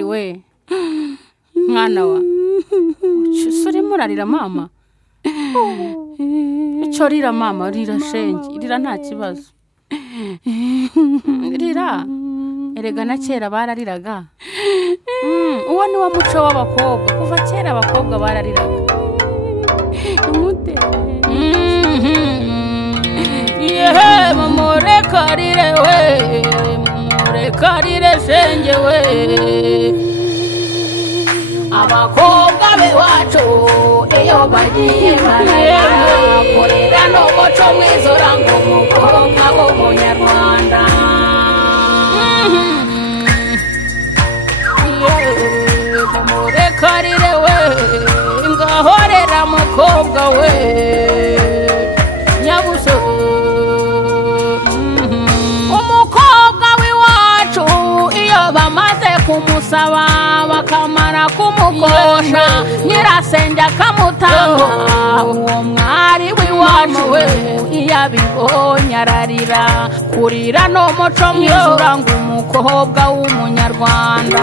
mwari we mwana wa suri murarira mama icyo rira mama rira shenge rira nta kibazo rira erega na kera barariraga uwo ni wa muco w'abakobwa kuva kera abakobwa barariraga umute yehe mumurekarire we mumurekarire shenge we abakobwa bewacu iyo bagiye bararira kurira n'umuco mwiza uranga umukobwa w'umunyarwanda mumurekarire we ngahorera mukobwa we nyabuso umukobwa w'iwacu iyo bamaze kumusaba bakamara kumukosha nyirasenge akamutanga uwo mwari w'iwacu we iyo abibonye ararira kurira n'umuco mwiza uranga umukobwa w'umunyarwanda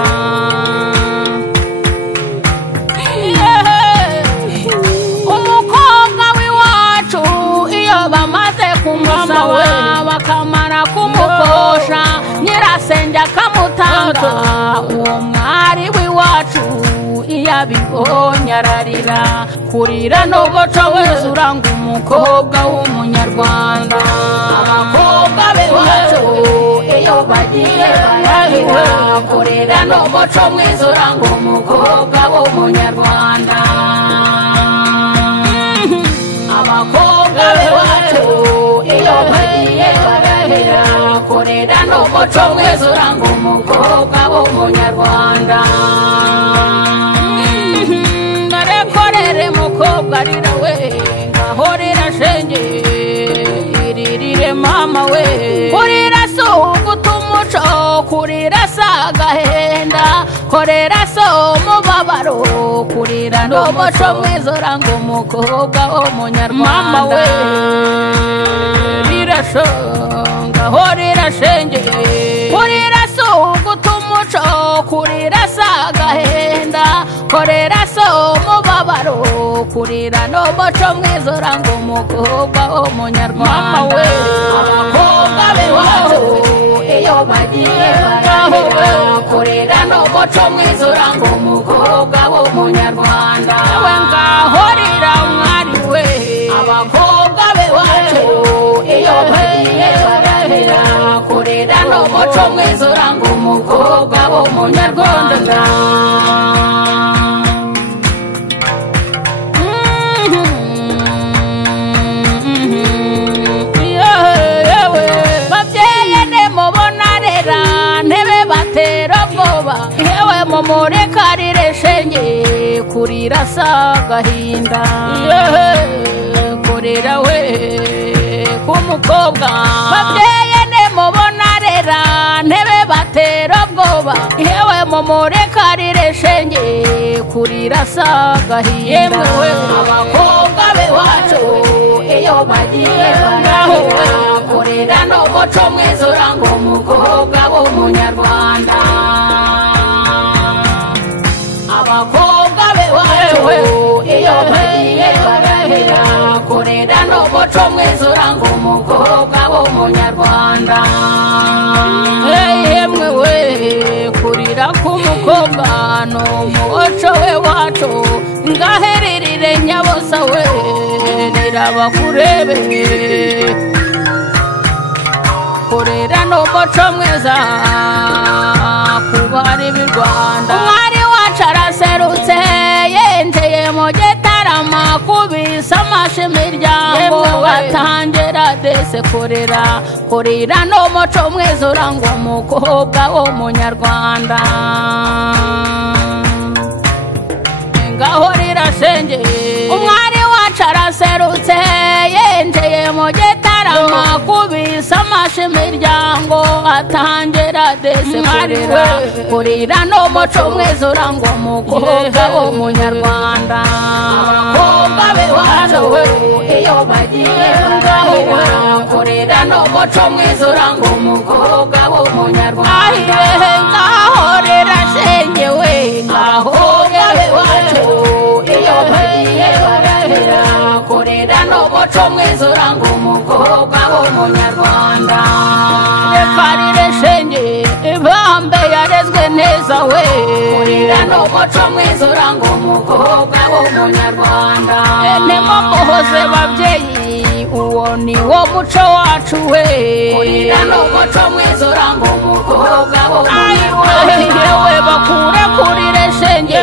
umukobwa w'iwacu iyo bamaze kumusaba bakamara kumukosha nyirasenge akamutanga uwo mwari w'iwacu iyo abibonye ararira kurira n'umuco mwiza uranga umukobwa w'umunyarwanda abakobwa b'iwacu iyo bagiye bararira kurira n'umuco mwiza uranga umukobwa w'umunyarwanda abakobwa b'iwacu iyo bagiye bararira kurira n'umuco mwiza uranga umukobwa w'umunyarwanda narekorere mukobwa rira we ngahorera shenge iririre mama we kurira si uguta umuco kurira si agahenda korera si umubabaro kurira n'umuco mwiza uranga umukobwa w'umunyarwanda we rirashonga horera shenge kurira si uguta umuco kurira si agahenda korera si umubabaro kurira n'umuco mwiza uranga umukobwa w'umunyarwanda we abakobwa b'iwacu iyo bagiye barahira kurira n'umuco mwiza uranga umukobwa w'umunyarwanda we ngahorera mwari we abakobwa b'iwacu iyo bagiye barahira kurira n'umuco mwiza uranga umukobwa w'umunyarwanda yewe mumurekarire shenge kurira si agahinda kurira we k'umukobwa babyeyi nimubona arera ntebe batera ubwoba yewe mumurekarire shenge kurira si agahinda abakobwa b'iwacu iyo bagiye barahira kurira n'umuco mwiza uranga umukobwa w'umunyarwanda abakobwa b'iwacu iyo bagiye barahira kurira n'umuco mwiza uranga umukobwa w'umunyarwanda yemwe we kurira k'umukobwa ni umuco we wacu ngaheririre nyabusa we nirabakurebe kurira n'umuco mwiza kubari b'i Rwanda umwari wacu araserutse yenteye mu Gitarama kubisa amashi imiryango batangira dese kurira n'umuco mwiza uranga umukobwa w'umunyarwanda ngaho rirashenge umwari wacu araserutse yenteye mu Gitarama kubisa amashi imiryango atangira dese kurira n'umuco mwiza uranga umukobwa w'umunyarwanda abakobwa b'iwacu iyo bagiye barahira kurira n'umuco mwiza uranga umukobwa w'umunyarwanda ngaho rirashenge barahera kurera n'umuco mwiza uranga umukobwa w'umunyarwanda rekarire shenge ibambe yarezwe neza we kurera n'umuco mwiza uranga umukobwa w'umunyarwanda ntimuhoze babyeyi uwo ni wo muco wacu we kurera n'umuco mwiza uranga umukobwa w'umunyarwanda yewe bakure kurire shenge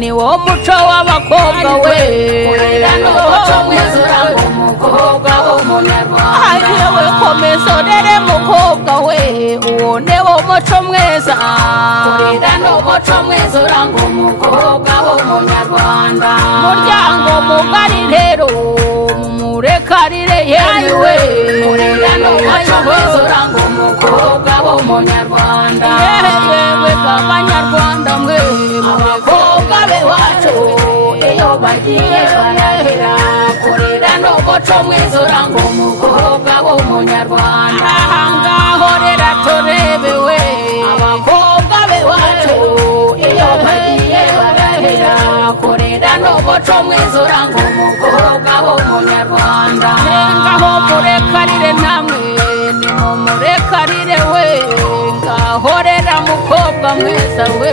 ni wo muco w'abakobwa we kurera n'umuco mwiza uranga umukobwa w'umunyarwanda yewe komeza urere mukobwa we uwo ni wo muco mwiza kurera n'umuco mwiza uranga umukobwa w'umunyarwanda muryango mugari rero murekarire yewe kurera n'umuco mwiza uranga umukobwa w'umunyarwanda yewe b'abanyarwanda mwe abakobwa bewacu iyo bagiye barahera kurera n'umuco mwiza uranga umukobwa w'umunyarwanda ahangaho rero turebewe abakobwa bewacu iyo bagiye barahera kurera n'umuco mwiza uranga umukobwa w'umunyarwanda ngaho murekarire namwe nimumurekarire we ngahorera mukobwa mwiza we